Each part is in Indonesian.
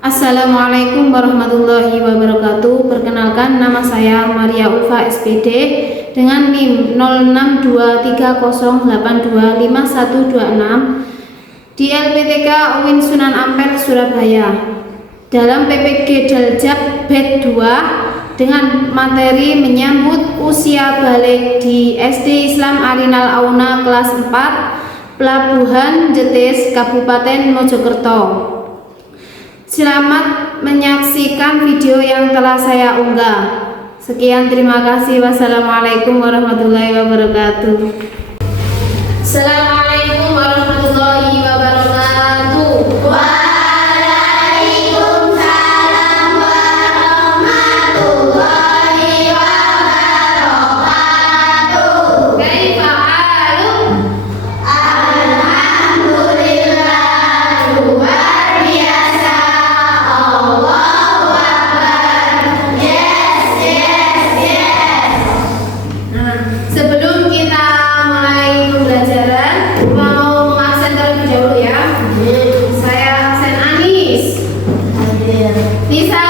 Assalamualaikum warahmatullahi wabarakatuh. Perkenalkan, nama saya Maria Ulfa SPD dengan NIM 062308251126 di LPTK UIN Sunan Ampel, Surabaya. Dalam PPG Daljab Bed 2 dengan materi menyambut usia balik di SD Islam Arinal Auna kelas 4 Pelabuhan Jetis, Kabupaten Mojokerto. Selamat menyaksikan video yang telah saya unggah. Sekian, terima kasih. Wassalamualaikum warahmatullahi wabarakatuh. Assalamualaikum warahmatullahi wabarakatuh. Waalaikumsalam warahmatullahi wabarakatuh. Kaifa haluk? Alhamdulillah, luar biasa. Allahu Akbar. Yes, yes, yes. Sebelum kita mulai pembelajaran, mau mengabsen terlebih dahulu ya. Saya absen Anis, Hadir. Nisa,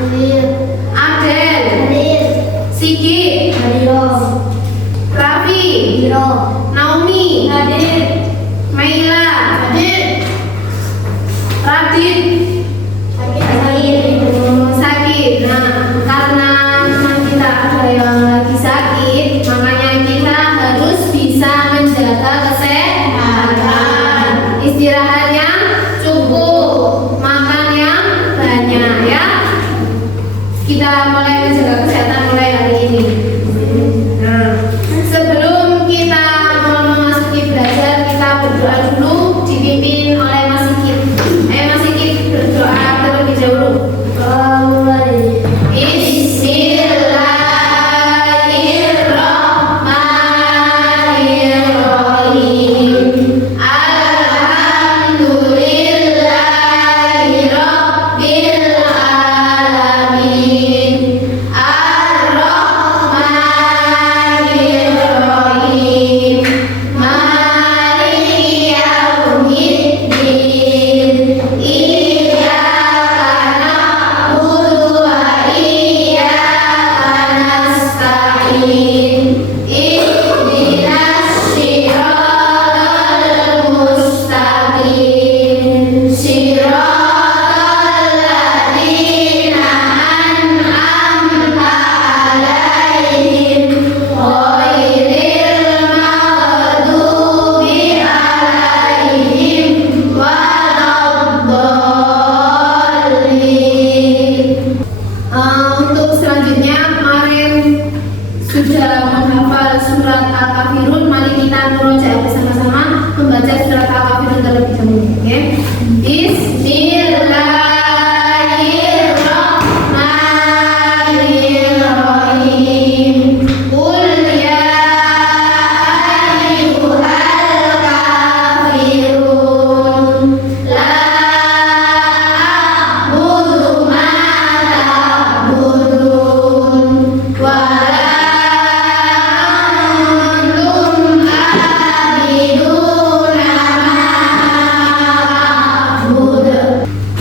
Hadir. Abdel, Hadir. Sigit, Hadir. Raffi, Naomi, Maila, Radit, sakit. Nah, karena memang kita ada yang lagi sakit, makanya kita harus bisa menjaga kesehatan. Istirahatnya cukup, makan yang banyak ya. Kita mulai menjaga kesehatan mulai hari ini. Nah, sebelum kita memasuki belajar, kita berdoa dulu dipimpin oleh Mas Sigit. Mas Sigit berdoa terlebih dahulu. Bismillahirrahmanirrahim. Alhamdulillahirabbil alamin. Ar-Rahmanirrahim. Maliki yaumiddin. Iyyaka na'budu wa iyyaka nasta'in. Ihdinas siratal mustaqim. Siratal ladzina an'amta 'alaihim ghairil maghdubi 'alaihim waladdallin. Untuk selanjutnya, kemarin sudah menghafal surat Al-Kafirun. Mari kita murojaah bersama-sama membaca surat Al-Kafirun terlebih dahulu. Oke? Bismillahirrahmanirrahim. Qul ya ayyuhal kafirun la a'budu ma ta'budun wa la antum abiduna ma a'bud.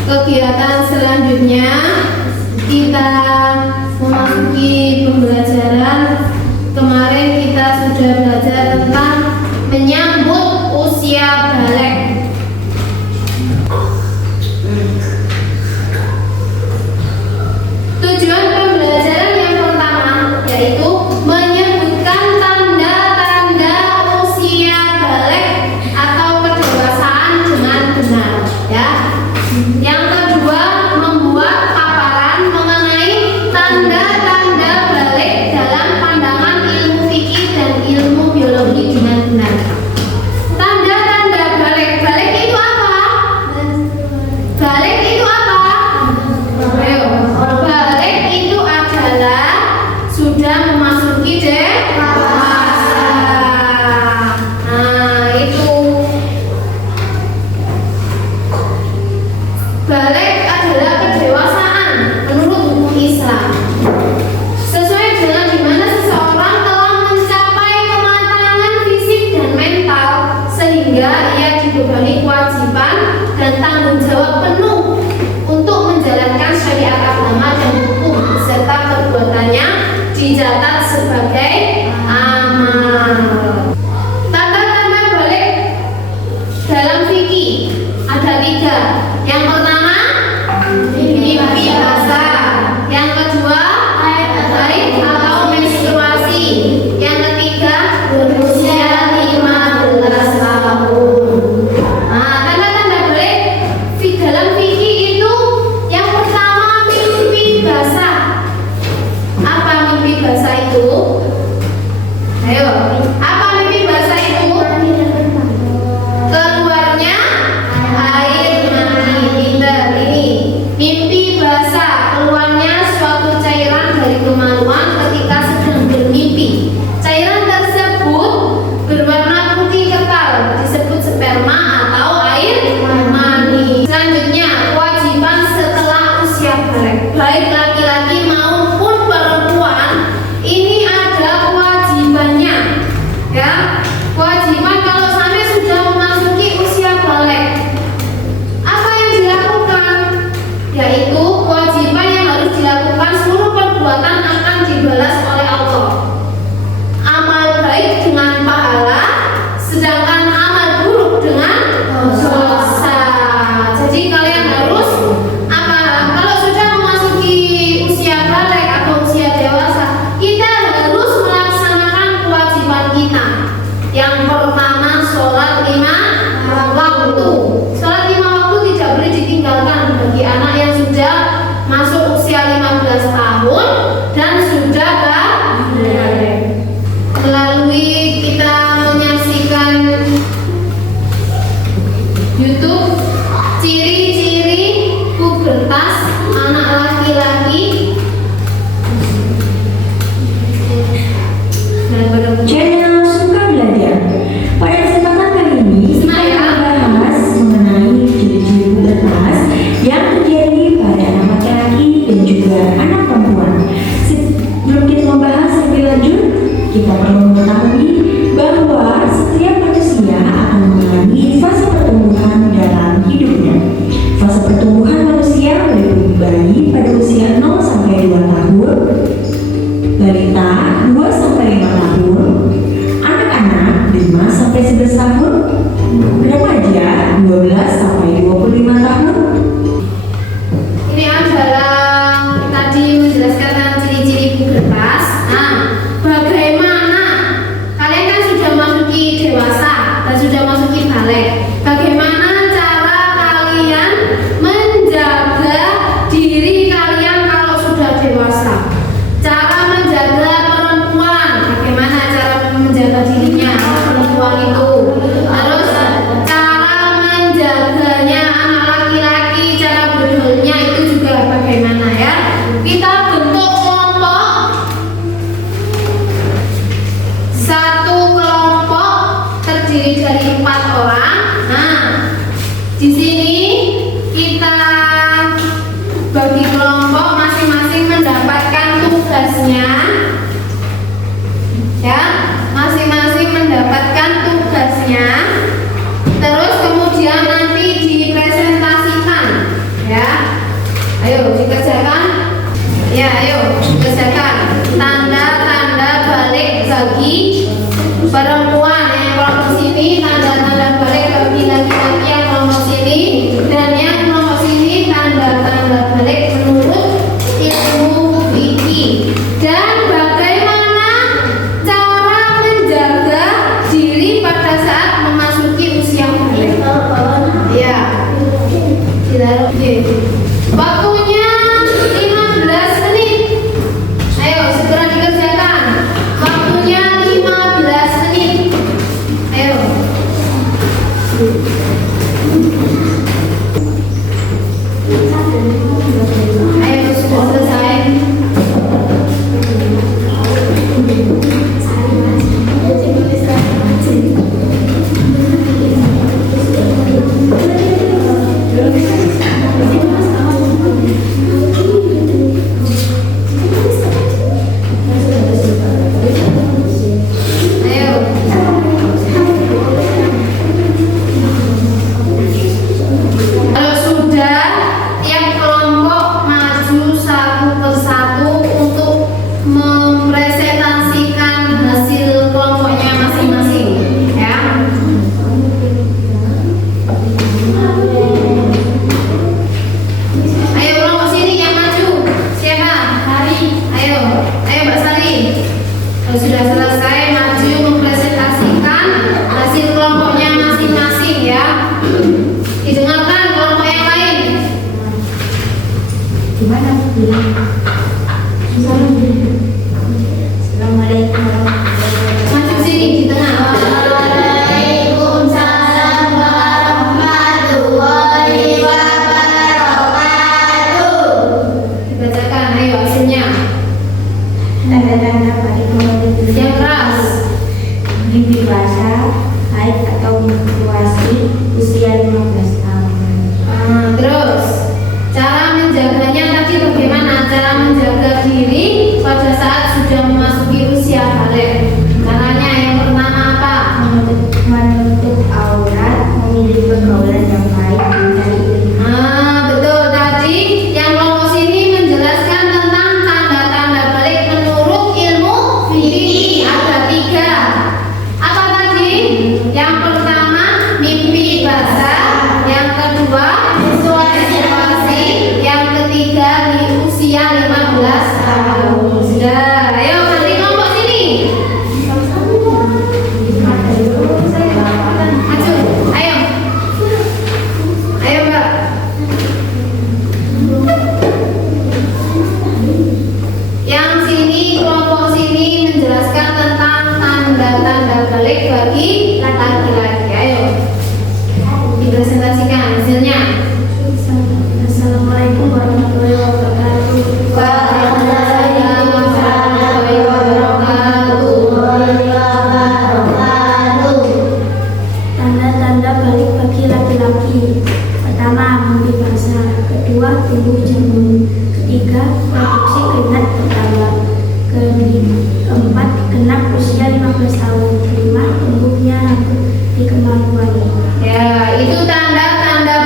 Kegiatan selanjutnya kita memasuki pembelajaran. Kemarin kita sudah belajar tentang menyambut usia balik. Tujuan pembelajaran yang pertama yaitu menyebutkan tanda-tanda usia balik atau kedewasaan dengan benar ya. Yang kedua, membuat paparan mengenai tanda-tanda balik dalam pandangan ilmu fikih dan ilmu biologi dengan benar. Tanda-tanda balik. Balik itu apa? Balik itu apa? Ayo. Balik itu adalah sudah memasuki dewasa. Nah, itu. Balik adalah kedewasaan menurut hukum Islam. Sesuai dengan dimana seseorang telah mencapai kematangan fisik dan mental sehingga ia dibebani kewajiban dan tanggung jawab penuh untuk dicatat sebagai amal. Tanda-tanda balik dalam fikih ada 3. Yang pertama, mimpi basah. Yang kedua, haid atau menstruasi. Yang ketiga, berusia 15 tahun. Nah, tanda-tanda balik dalam fikih itu yang pertama mimpi basah. Apa mimpi basah itu? Ayo, apa mimpi basah itu? Keluarnya air mani. Pinter ini. Mimpi basah, keluarnya suatu cairan dari kemaluan ketika sedang bermimpi. Cairan tersebut berwarna putih kekal, disebut sperma atau air mani. Selanjutnya, kewajiban setelah usia balik, baik laki-laki maupun perempuan, ini ada kewajibannya. Ya, kewajiban kalau sampai sudah memasuki usia balik. Apa yang dilakukan? Yaitu kewajiban yang harus dilakukan, seluruh perbuatan akan dibalas oleh Allah. Amal baik dengan pahala, sedangkan amal buruk dengan dosa. Jadi kalian harus apa? Kalau sudah memasuki usia balik atau usia dewasa, kita harus melaksanakan kewajiban kita. Yang pertama, sholat 5 waktu. Sholat 5 waktu tidak boleh ditinggalkan bagi anak yang sudah masuk usia 15 tahun dan sudah balik. Melalui kita menyaksikan YouTube ciri-ciri pubertas anak laki-laki. Channel Suka Belajar. Pada kesempatan kali ini kita akan membahas mengenai ciri-ciri pubertas yang terjadi pada anak laki-laki dan juga anak perempuan. Sebelum kita membahas lebih lanjut, kita perlu mengetahui bahwa setiap manusia akan mengalami fase pertumbuhan dalam hidupnya. Fase pertumbuhan manusia meliputi bayi pada usia 0 sampai 2 tahun, balita 2 sampai 5 tahun, anak-anak 5 sampai 11 tahun, remaja 12 sampai 25 tahun. Ini adalah tadi menjelaskan tentang ciri-ciri pubertas. Nah, bagaimana kalian kan sudah masuki dewasa dan sudah masuki balik. Bagaimana cara kalian menjaga diri kalian kalau sudah dewasa? Cara menjaga perempuan, bagaimana cara menjaga dirinya perempuan itu? Terus cara menjaganya anak laki-laki, cara bergaulnya itu juga bagaimana ya? Kita bentuk kelompok, satu kelompok terdiri dari 4 orang. Nah, di sini kita bagi kelompok masing-masing mendapatkan tugasnya. Ya, masing-masing mendapatkan tugasnya. Terus kemudian nanti dipresentasikan. Ya, ayo dikerjakan. Ya, ayo dikerjakan. Tanda-tanda balik bagi perempuan yang kelompok sini, tanda-tanda balik bagi laki-laki yang kelompok sini, dan yang kelompok sini tanda-tanda balik menurut ilmu fikih. Dan bagaimana cara menjaga diri pada saat memasuki usia balik. Ya, waktunya 15 menit. Ayo segera dikerjakan. Waktunya 15 menit. bagi laki-laki. Ayo dipresentasikan hasilnya. Assalamualaikum warahmatullahi wabarakatuh. Waalaikumsalam warahmatullahi wabarakatuh. Tanda-tanda balik bagi laki-laki. Pertama, mimpi basah. Kedua, tumbuh janggut. Ketiga, produksi genap bertambah. Keempat, genap usia 15 tahun. Kelima, tumbuhnya rambut di kemaluan. Ya, itu tanda-tanda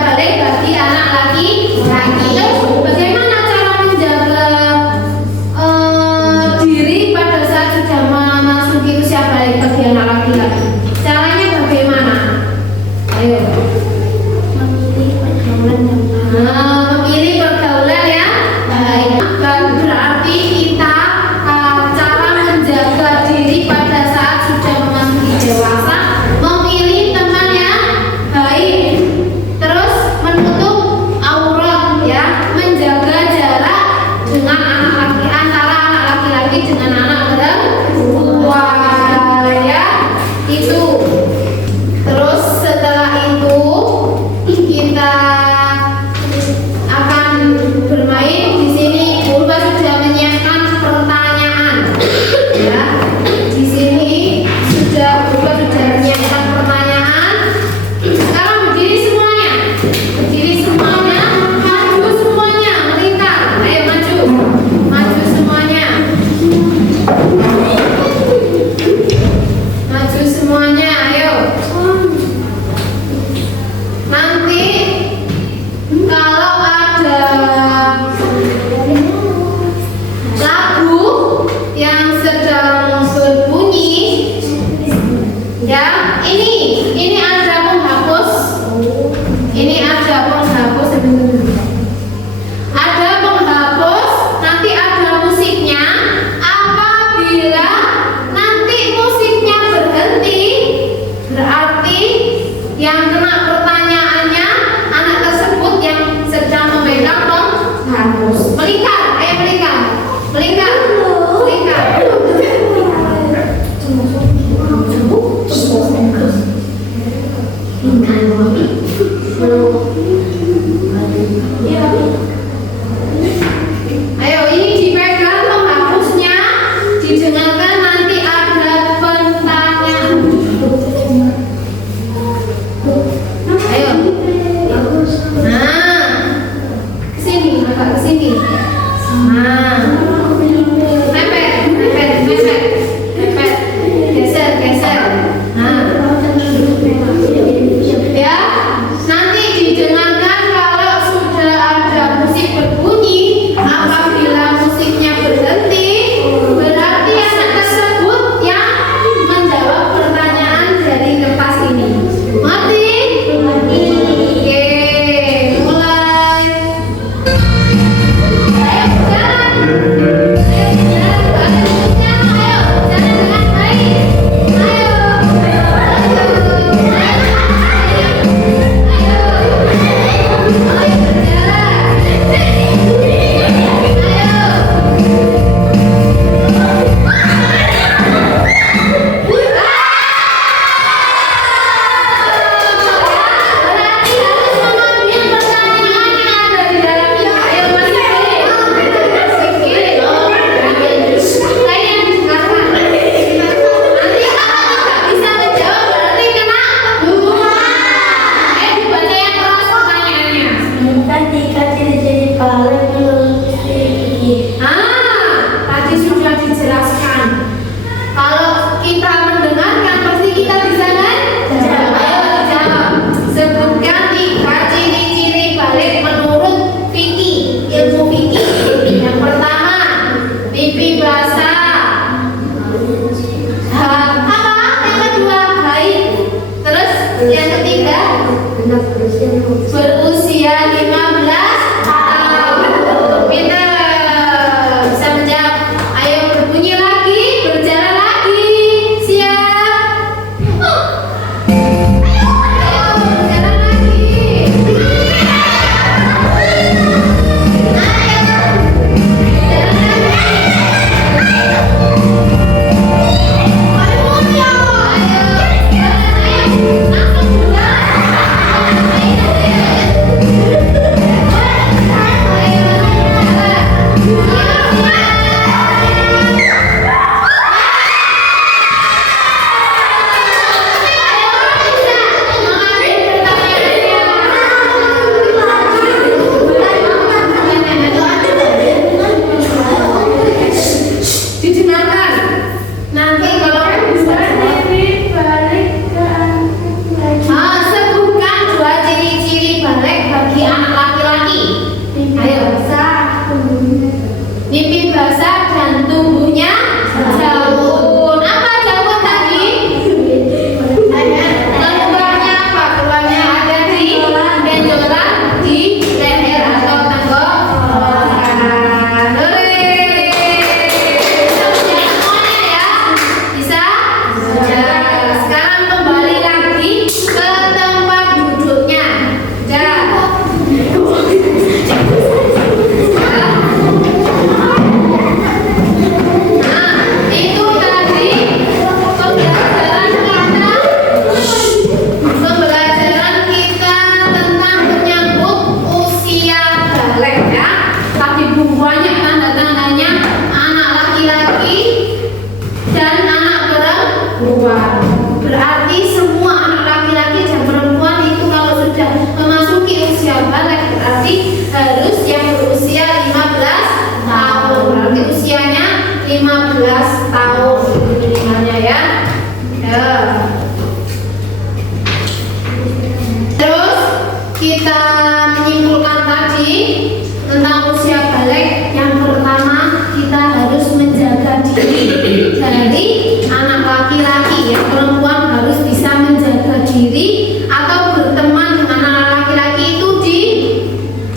tadi tentang usia balik, yang pertama kita harus menjaga diri. Jadi anak laki-laki, yang perempuan harus bisa menjaga diri atau berteman dengan anak laki-laki itu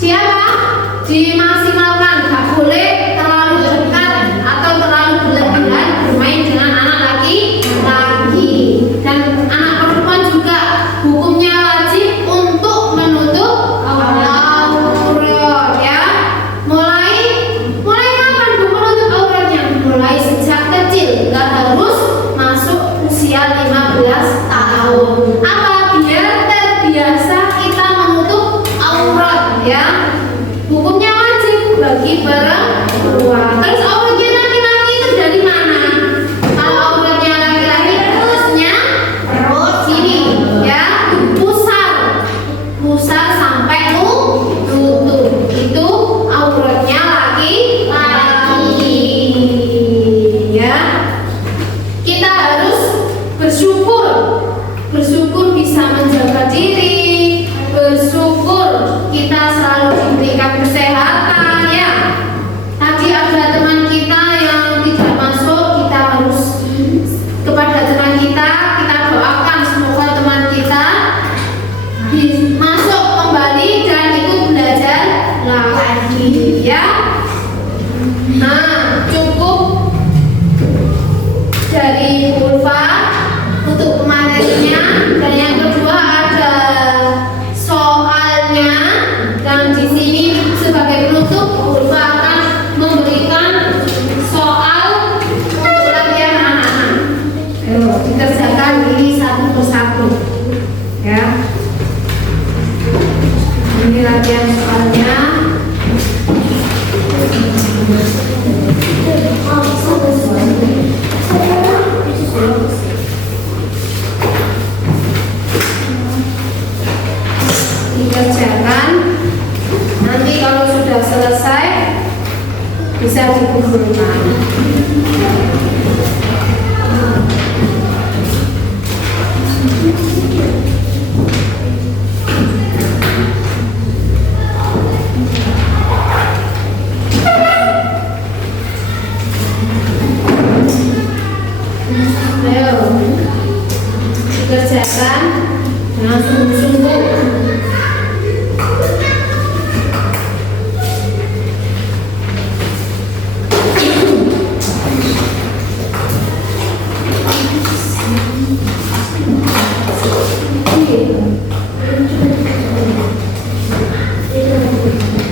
di apa? Dimaksimalkan, nggak boleh terlalu dekat atau terlalu berlebihan bermain dengan anak laki-laki. Dan anak perempuan juga hukumnya wajib untuk menutup aurat, ya. Mulai kapan Bu menutup auratnya? Mulai sejak kecil, nggak harus masuk usia 15 tahun. Apa? Biar terbiasa kita menutup aurat, ya. Hukumnya wajib bagi perempuan. Terus auratnya laki-laki itu dari mana? Kalau auratnya laki-laki terusnya perut sini, ya, pusar sampai lutut. Itu auratnya laki-laki, ya. Kita harus bersyukur bisa menjaga diri, bersyukur kita selalu diberikan kesehatan, ya. Tadi ada teman kita yang tidak masuk, kita harus kepada teman kita doakan semoga teman kita masuk kembali dan ikut belajar lagi, ya. Nah, cukup dari Ulfa untuk kemarinnya, dan yang kedua ada soalnya, dan di sini sebagai penutup Ulfa akan memberikan soal untuk latihan anak-anak. Ayo dikerjakan ini satu persatu, ya. Ini latihan soalnya. Dikerjakan. Nanti kalau sudah selesai bisa dikumpulkan. Ayo dikerjakan dengan sungguh-sungguh.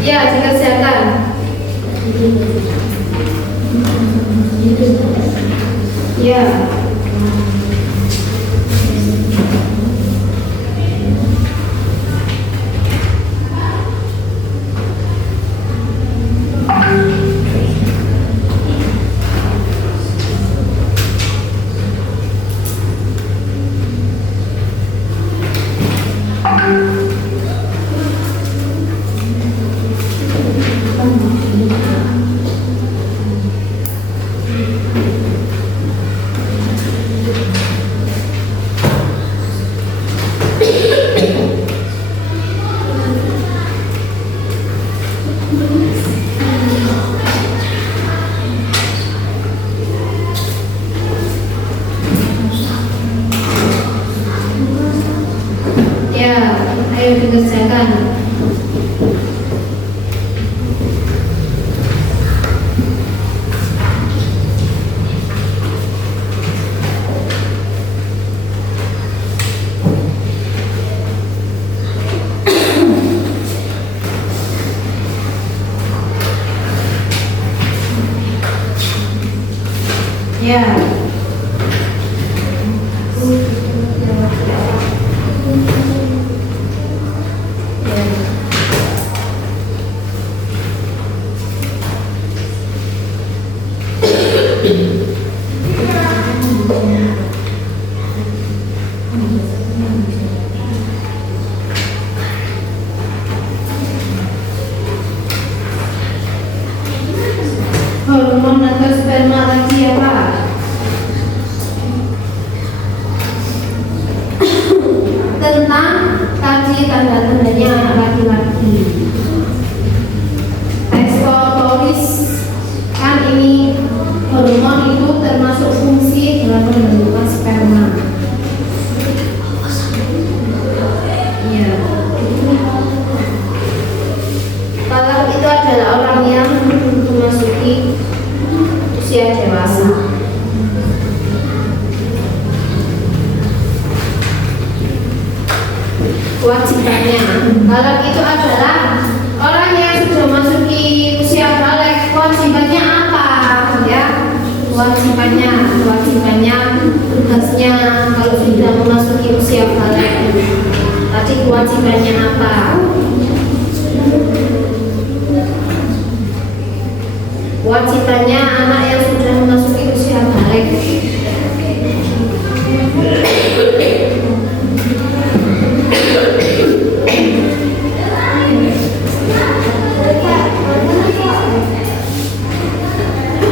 Ya, dikerjakan. Ya. Ya, ayo dikerjakan. Ya. Hormon atau sperma lagi ya Pak? Tentang tadi tanda-tandanya anak laki-laki. kewajibannya apa? Kewajibannya anak yang sudah memasuki usia balik.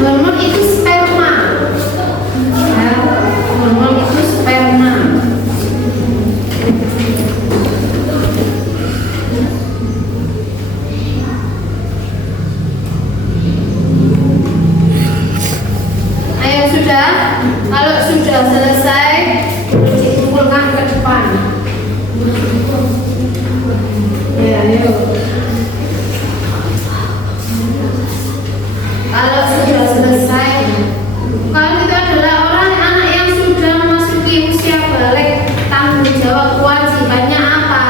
Hormon itu sperma. Ya, hormon itu sperma. Ayo sudah, kalau sudah selesai dikumpulkan ke depan. Ya, ayo. Kalau sudah selesai, kalau itu adalah anak yang sudah memasuki usia balik, tanggung jawab kewajibannya apa?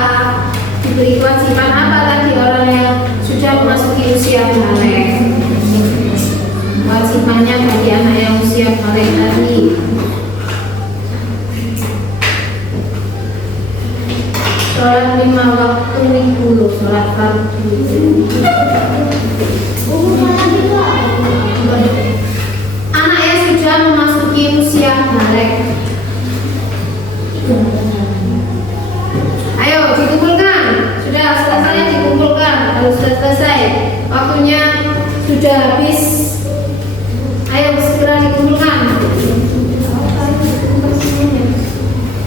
Diberi kewajiban apa tadi orang yang sudah memasuki usia balik? Kewajibannya bagi anak yang usia balik tadi. Sholat 5 waktu minggu, sholat fardu. Anak yang sudah memasuki usia balik. Ayo dikumpulkan. Sudah selesai dikumpulkan. Kalau sudah selesai, waktunya sudah habis. Ayo segera dikumpulkan.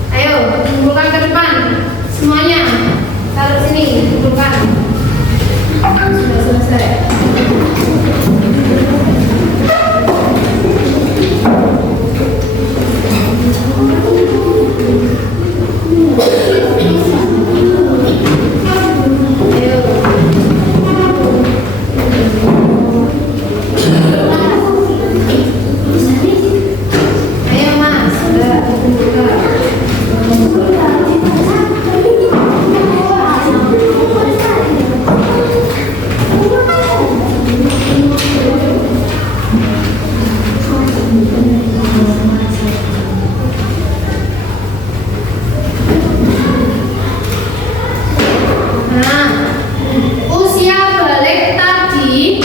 Ayo kumpulkan ke depan semuanya. Taruh sini, kumpulkan. Sudah selesai. Ayo Mas, sudah kumpulkan. Nah, usia balik tadi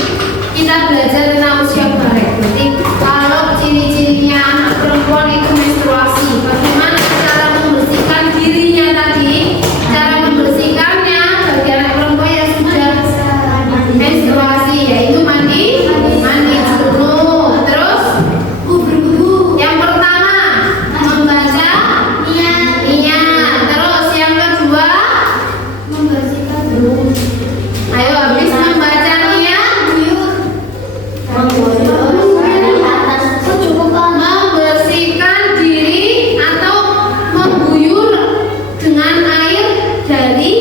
kita belajar tentang usia balik. Berarti kalau ciri-cirinya anak perempuan itu menstruasi, bagaimana cara membersihkan dirinya tadi? Cara membersihkannya bagi anak perempuan yang sudah menstruasi yaitu mandi junub. Terus yang pertama membaca niat. Terus yang kedua ayo habis membaca niat membersihkan diri atau mengguyur dengan air dari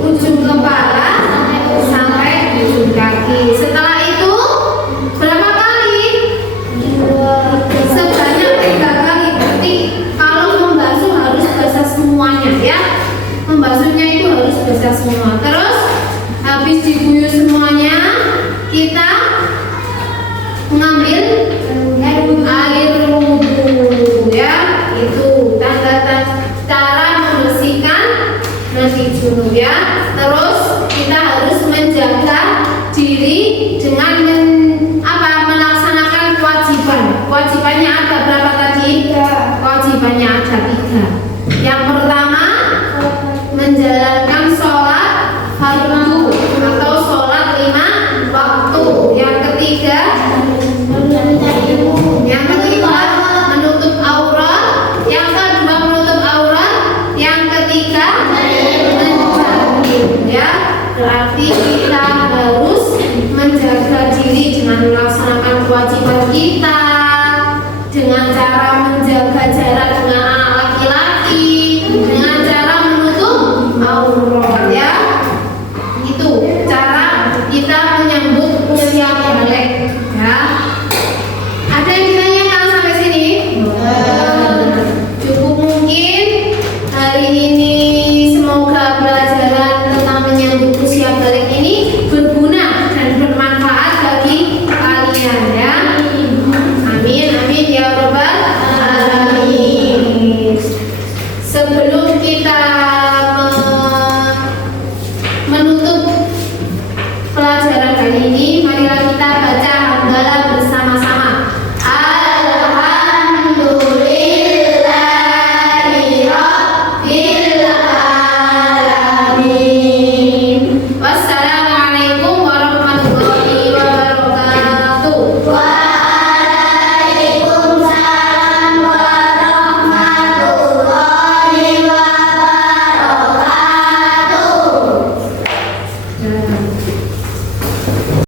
ujung kepala sampai ujung kaki. Setelah itu berapa kali? Sebanyak 3 kali. Berarti kalau membasuh harus basah semuanya ya. Membasuhnya itu harus basah semua. Terus habis diguyur semuanya, kita mengambil air wudhu ya. Itu tanda-tanda cara membersihkan mandi junub ya. Terus kita harus menjaga diri dengan melaksanakan kewajiban. Kewajibannya ada berapa tadi? Kewajibannya ada 3. Yang pertama menjalankan sholat fardu atau sholat 5 waktu. Yang ketiga menutup aurat. Yang kedua menutup aurat. Yang ketiga menjahit ya. Berarti kita harus menjaga diri dengan melaksanakan kewajiban kita dengan cara menjaga jarak dengan anak laki-laki, dengan cara menutup aurat ya. Itu cara kita menyambut usia balik ya. Ada yang ditanyakan sampai sini? Cukup mungkin hari ini. Semoga pelajaran tentang menyambut usia balik ini berguna dan bermanfaat bagi kalian ya. Amin amin ya rabbal alamin. Sebelum kita Pelajaran